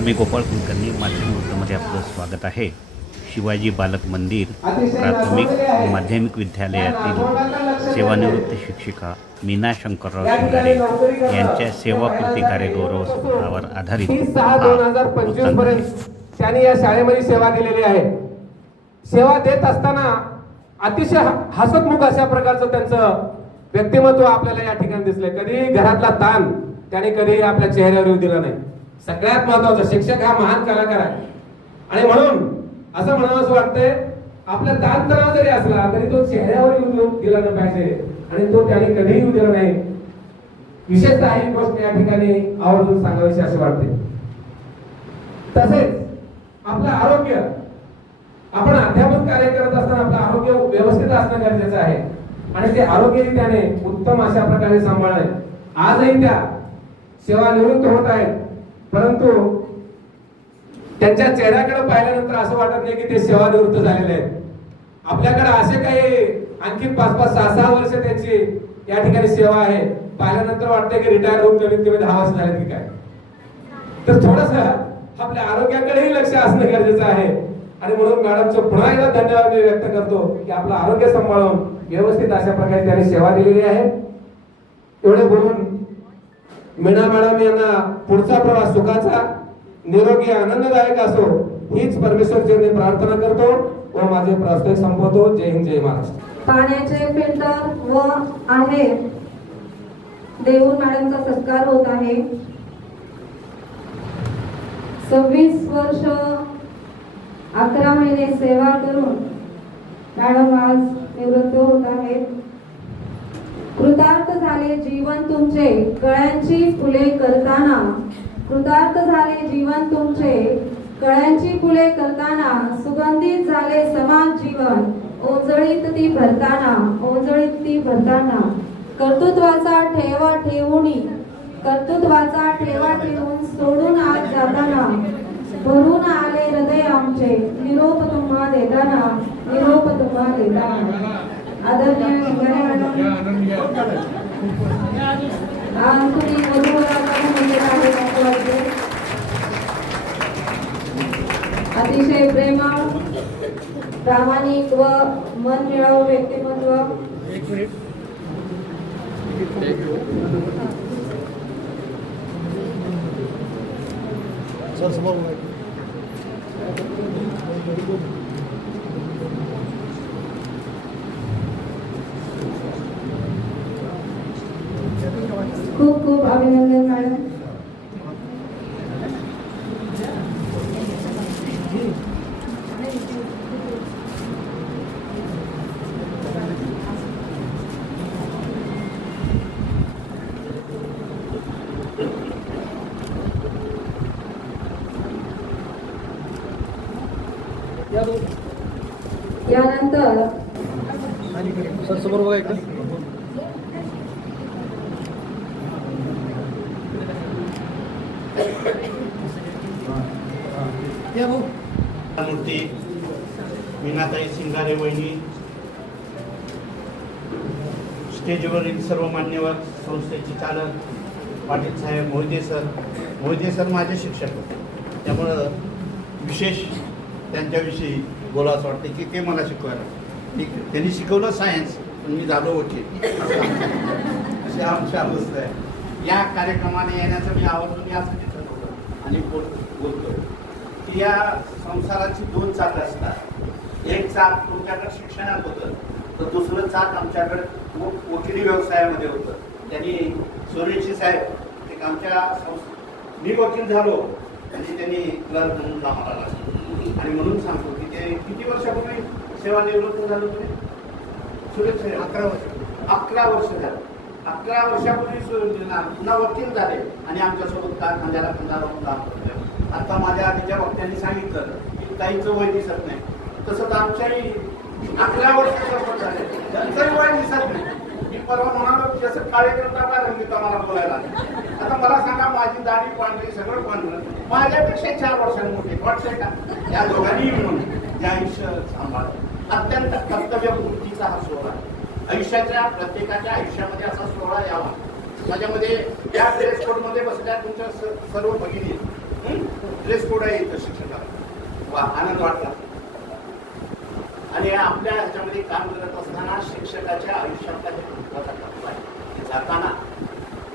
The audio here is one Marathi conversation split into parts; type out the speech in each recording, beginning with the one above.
नमस्कार मी गोपाळ कुलकर्णी माध्यम वृत्तमध्ये आपलं स्वागत आहे. शिवाजी बालक मंदिर प्राथमिक माध्यमिक विद्यालयातील सेवानिवृत्त शिक्षिका मीना शंकरराव शिंगारे यांच्या सेवापूर्ती कार्यगौरव सोहळ्यावर आधारित तीस सहा दोन हजार पंचवीस वृत्तांत आहे. पर्यंत त्यांनी या शाळेमध्ये सेवा दिलेली आहे. सेवा देत असताना अतिशय हसतमुख अशा प्रकारचं त्यांचं व्यक्तिमत्व आपल्याला या ठिकाणी दिसलंय. कधी घरातला ताण त्याने कधी आपल्या चेहऱ्यावर येऊ दिला नाही. सगळ्यात महत्वाचं शिक्षक हा महान कलाकार आहे. आणि म्हणून असं म्हणावं असं वाटतंय आपला ताणतणाव जरी असला तरी तो चेहऱ्यावर येऊन दिला नाही पाहिजे. आणि तो त्याने कधीही येऊ दिला नाही. विशेषतः ही गोष्ट या ठिकाणी आवर्जून सांगावीशी असे वाटते. तसेच आपलं आरोग्य आपण अध्यापन कार्य करत असताना आपलं आरोग्य व्यवस्थित असणं गरजेचं आहे. आणि ते आरोग्यही त्याने उत्तम अशा प्रकारे सांभाळलंय आजही त्या सेवानिवृत्त होत आहेत. परंतु त्यांच्या चेहऱ्याकडे पाहिल्यानंतर असं वाटत नाही की ते सेवानिवृत्त झालेले आहेत. आपल्याकडे असे काही आणखी पाच पाच सहा सहा वर्ष त्यांची या ठिकाणी सेवा आहे. पाहिल्यानंतर वाटतंय की रिटायर होऊन कमीत कमी दहा वर्ष झाले की काय? तर थोडस आपल्या आरोग्याकडेही लक्ष असणं गरजेचं आहे. आणि म्हणून मॅडमचं पुन्हा एकदा धन्यवाद मी व्यक्त करतो की आपलं आरोग्य सांभाळून व्यवस्थित अशा प्रकारे त्यांनी सेवा दिलेली आहे. एवढे बोलून मीना मॅडम यांना पुढचा प्रवास सुखाचा निरोगी आनंददायक असो हीच परमेश्वरची प्रार्थना करतो. व माझे प्रस्ताव संपवतो. जय हिंद जय महाराष्ट्र. पाण्याचे फिल्टर व आहे. देऊन मॅडमचा सत्कार होत आहे. सव्वीस वर्ष अकरा महिने सेवा करून मॅडम आज निवृत्त होत आहेत. झाले जीवन तुमचे कळ्यांची फुले करताना. कृतार्थ झाले जीवन तुमचे कळ्यांची फुले करताना. सुगंधित झाले समाज जीवन ओंजळीत ती भरताना ओंजळीत ती भरताना. कर्तृत्वाचा ठेवा ठेवून कर्तृत्वाचा ठेवा ठेवून सोडून आज जाताना. भरून आले हृदय आमचे निरोप तुम्हा देताना निरोप तुम्हा देताना. आदरणीय अतिशय प्रेमळ प्रामाणिक व मन मिळावं व्यक्तिमत्व खूप खूप अभिनंदन मॅडम यानंतर सर समोर बघा एकदा या भाऊ मूर्ती मीनाताई सिंगारे वहिनी. स्टेजवरील सर्व मान्यवर संस्थेचे चालक पाटील साहेब मोहिते सर. मोहिते सर माझे शिक्षक होते. त्यामुळं विशेष त्यांच्याविषयी बोला असं वाटते की ते मला शिकवायला त्यांनी शिकवलं सायन्स पण मी झालो होते अशी आमची अवस्था आहे. या कार्यक्रमाने येण्याचं मी आवर्जून यासाठी आणि बोल बोलतो की या संसाराची दोन चाक असतात. एक चाक तुमच्याकडे शिक्षणात होतं तर दुसरं चाक आमच्याकडे वकिली व्यवसायामध्ये होतं. त्यांनी सूर्यशी साहेब एक आमच्या संस- मी वकील झालो आणि त्यांनी क्लर्क म्हणून कामाला लागले. आणि म्हणून सांगतो की ते किती वर्षापूर्वी सेवानिवृत्त झालो तुम्ही सुरेश अकरा वर्ष. अकरा वर्ष झालं. अकरा वर्षापूर्वी पुन्हा वकील झाले. आणि आमच्यासोबत का खांद्याला खांदा लावून काम करतोय. आता माझ्या आधीच्या वक्त्यांनी सांगितलं की काहीचं वय दिसत नाही. तसं तर आमच्याही अकरा वर्ष झाले. त्यांचंही वय दिसत नाही. मी परवा म्हणालो जसं जसं कार्यक्रम का रंगीत मला बोलायला? आता मला सांगा माझी दाढी पांढरी सगळं पांढरं. माझ्यापेक्षा चार वर्षांनी मोठे. वाटतंय का? या दोघांनी म्हणून या आयुष्य सांभाळ अत्यंत कर्तव्य पूर्तीचा हा सोहळा आयुष्याच्या प्रत्येकाच्या आयुष्यामध्ये असा सोहळा यावा. माझ्यामध्ये या ड्रेस कोडमध्ये बसल्या तुमच्या स- सर्व भगिनी. ड्रेस कोड आहे इथं शिक्षकाला. वा आनंद वाटला. आणि आपल्या ह्याच्यामध्ये काम करत असताना शिक्षकाच्या आयुष्यातला हे महत्त्वाचा टप्पा आहे. जाताना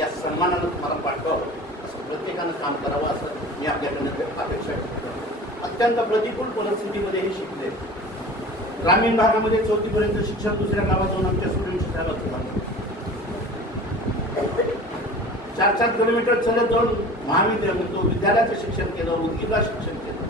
या सन्मानानं तुम्हाला पाठवावं. असं प्रत्येकानं काम करावं असं मी आपल्याकडनं अपेक्षा करतो. अत्यंत प्रतिकूल परिस्थितीमध्ये हे शिकले. ग्रामीण भागामध्ये चौथीपर्यंत शिक्षण दुसऱ्या गावात जाऊन आमच्या स्टुडंट शिकायला होतो चार चार किलोमीटर चलत जाऊन महाविद्यालय तो विद्यालयाचं शिक्षण केलं उदगीरला शिक्षण केलं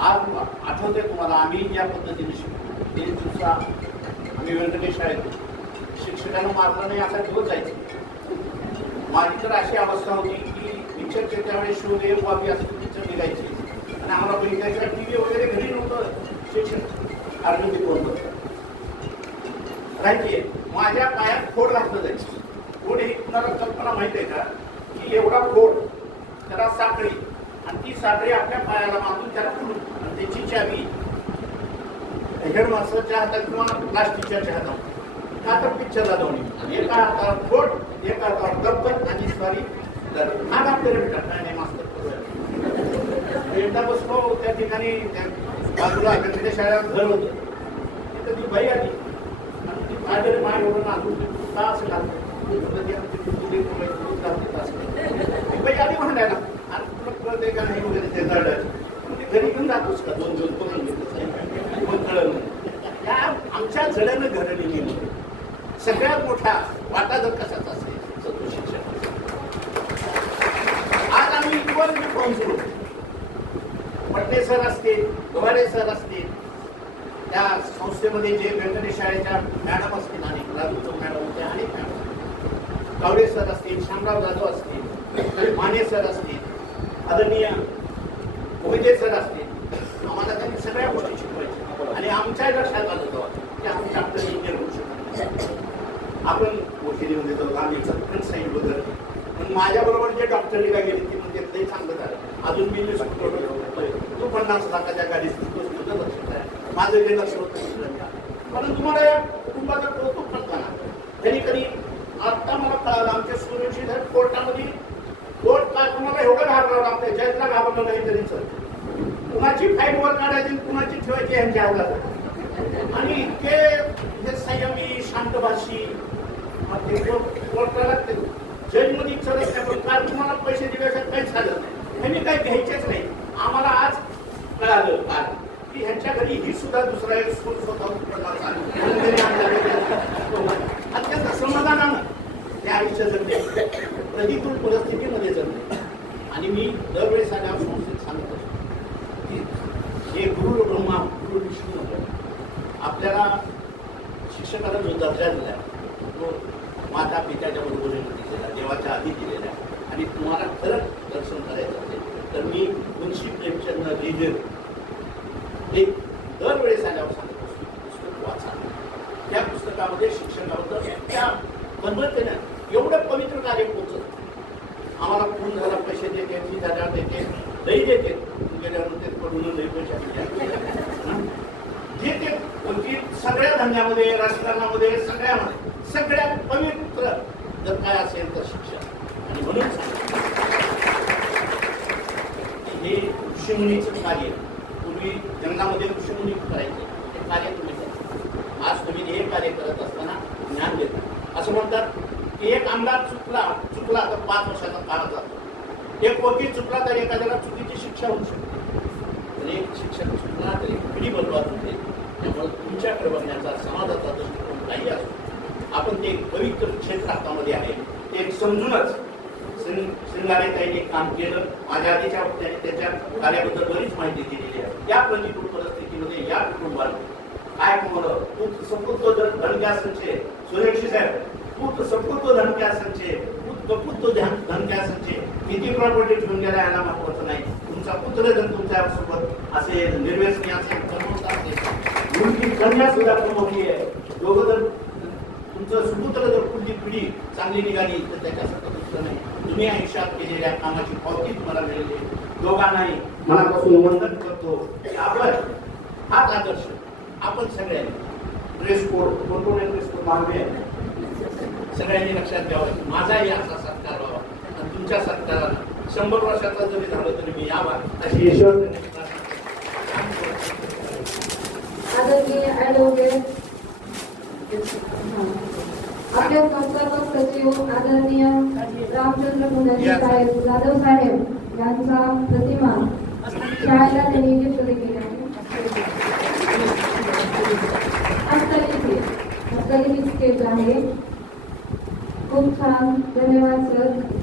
आज आठवते तुम्हाला आम्ही ज्या पद्धतीने शिकलो ते दिवसा आम्ही व्यंकटेश शाळेत शिक्षकांना मारलं नाही असा दिवस जायचं माझी तर अशी अवस्था होती की पिक्चरचे त्यावेळेस शो देव बाबी असं पिक्चर निघायचे आणि आम्हाला बघितल्याशिवाय टी व्ही वगैरे घरी अर्जुन शिक्षण आर्मी बंद माझ्या पायात फोड घातलं जायचं फोड ही तुम्हाला कल्पना माहिती आहे का? की एवढा फोड त्याला साखळी आणि ती साखळी आपल्या पायाला बांधून त्याला खुलून आणि त्याची चावी. हेडमास्टरच्या हातात किंवा प्लास्टिकच्या टीचरच्या हातात का तर पिक्चरला जाऊन एका हातावर फोड एका हातावर दप्तर आणि स्वारी हा डॉक्टर काय नाही मास्तर एकदा बसलो त्या ठिकाणी बाजूला त्या शाळेत घर होतं तिथं ती बाई आली. आणि ती माझ्याकडे माय एवढं आलो तास असं घालतो म्हणजे बाई आली म्हणायला आणि तुला कळत आहे का नाही वगैरे ते जळलं म्हणजे घरी घेऊन जातोस का? दोन दोन करून घेतोस कळलं. त्या आमच्या झड्यानं घडली गेली सगळ्यात मोठा वाटा जर कशाचा असेल तर तो शिक्षक आज आम्ही इक्वल रिफॉर्म सुरू पटणे सर असतील गव्हाणे सर असतील त्या संस्थेमध्ये जे व्यंकटेश शाळेच्या मॅडम असतील आणि राजूतो मॅडम होते अनेक मॅडम गावडे सर असतील शामराव जाधव असतील माने सर असतील आदरणीय मोहिते सर असतील. आम्हाला त्यांनी सगळ्या गोष्टी शिकवायच्या. आणि आमच्या लक्षात आलं होतं की आपण डॉक्टर इंजिनियर होऊ शकतो. आपण वकिलीमध्ये जाऊ आम्ही चटकन साईड वगैरे पण माझ्याबरोबर जे जे डॉक्टरीला गेले ते म्हणजे ते चांगलं झालं. अजून मी जे तू पन्नास लाखाच्या त्या तुझं लक्षात आहे माझं जे लक्ष होतं पण तुम्हाला या कुटुंबाचं कौतुक करताना कधी कधी आता मला कळालं आमच्या सुरक्षित कोर्टामध्ये. कोर्ट काय तुम्हाला एवढं घाबरावं लागतं जजला घाबरलं नाही तरी सर कुणाची फाईट वर काढायची आणि कुणाची ठेवायची यांच्या आवडत आणि इतके हे संयमी शांतभाषी ते कोर्टाला जजमध्ये चलत पण काय तुम्हाला पैसे दिल्याशिवाय काहीच झालं नाही. त्यांनी काही घ्यायचेच नाही. आम्हाला आज कळालं फार. की ह्यांच्या घरी ही सुद्धा दुसरा एक स्कूल स्वतः हो, हो. अत्यंत समाधानानं त्या आयुष्य जगले. प्रतिकूल परिस्थितीमध्ये जगले. आणि मी दरवेळेस आल्यावर संस्थेत सांगत असतो. की हे गुरु ब्रह्मा गुरु विष्णू आपल्याला शिक्षकाला जो दर्जा दिला तो माता पित्याच्या बरोबरीने दिलेला देवाच्या आधी दिलेला आणि तुम्हाला खरंच दर्शन करायचं असेल तर मी मुन्शी प्रेमचंद लिहिलेलं हे दरवेळेस आल्यावर सांगत असतो पुस्तक वाचा. त्या पुस्तकामध्ये शिक्षणाबद्दल त्या गणपतीनं एवढं पवित्र कार्य पोचत आम्हाला फोन झाला पैसे देते फी झाल्यावर देते लई देते. गेल्यानंतर पडून लई पैसे देते. कोणती सगळ्या धंद्यामध्ये राजकारणामध्ये सगळ्यामध्ये सगळ्यात पवित्र जर काय असेल तर शिक्षण. आणि म्हणून हे शिमणीचं कार्य पूर्वी जंगलामध्ये ऋषीमुनी करायची. ते कार्य तुम्ही आज तुम्ही हे कार्य करत असताना ज्ञान देत. असं म्हणतात की एक आमदार चुकला चुकला तर पाच वर्षाचा काळ जातो. एक वकील चुकला तर एखाद्याला चुकीची शिक्षा होऊ शकते. तर एक शिक्षक चुकला तर एक पिढी बदलत होते त्यामुळे तुमच्याकडे बघण्याचा समाजाचा दृष्टिकोन काही असतो आपण ते पवित्र क्षेत्र हातामध्ये आहे. ते समजूनच श्रृंगारे काम केलं. माझ्या आधीच्या त्याने त्याच्या कार्याबद्दल बरीच माहिती दिलेली आहे. या प्रतिकूल परिस्थितीमध्ये या कुटुंबाला काय म्हणलं तू सपूत धनक्या संचे सुरेक्षी साहेब तू सपूत धनक्या संचे तू कपूत धनक्या संचे किती प्रॉपर्टी ठेवून गेला याला महत्वाचं नाही. तुमचा पुत्र जर तुमच्यासोबत असेल निर्व्यसनी असेल कमवता असेल मुलगी कन्या सुद्धा कमवली आहे. दोघं जर तुमचं सुपुत्र जर पुढची पिढी चांगली निघाली तर त्याच्यासाठी नाही. तुम्ही आयुष्यात केलेल्या कामाची पावती तुम्हाला मिळेल दोघांनाही मनापासून वंदन करतो. की आपण हाच आदर्श आपण सगळ्यांनी ड्रेस कोड कोण कोण ड्रेस कोड मागवे सगळ्यांनी लक्षात घ्यावं. माझाही असा सत्कार व्हावा. आणि तुमच्या सत्काराला शंभर वर्षाचा जरी झालं तरी मी यावा अशी ईश्वर आदरणीय ॲडव्होकेट आपले संस्थापक सचिव आदरणीय रामचंद्र साहेब जाधव साहेब यांचा प्रतिमा शाळेला त्यांनी गिफ्ट दिलेली आहे. खूप छान. धन्यवाद सर.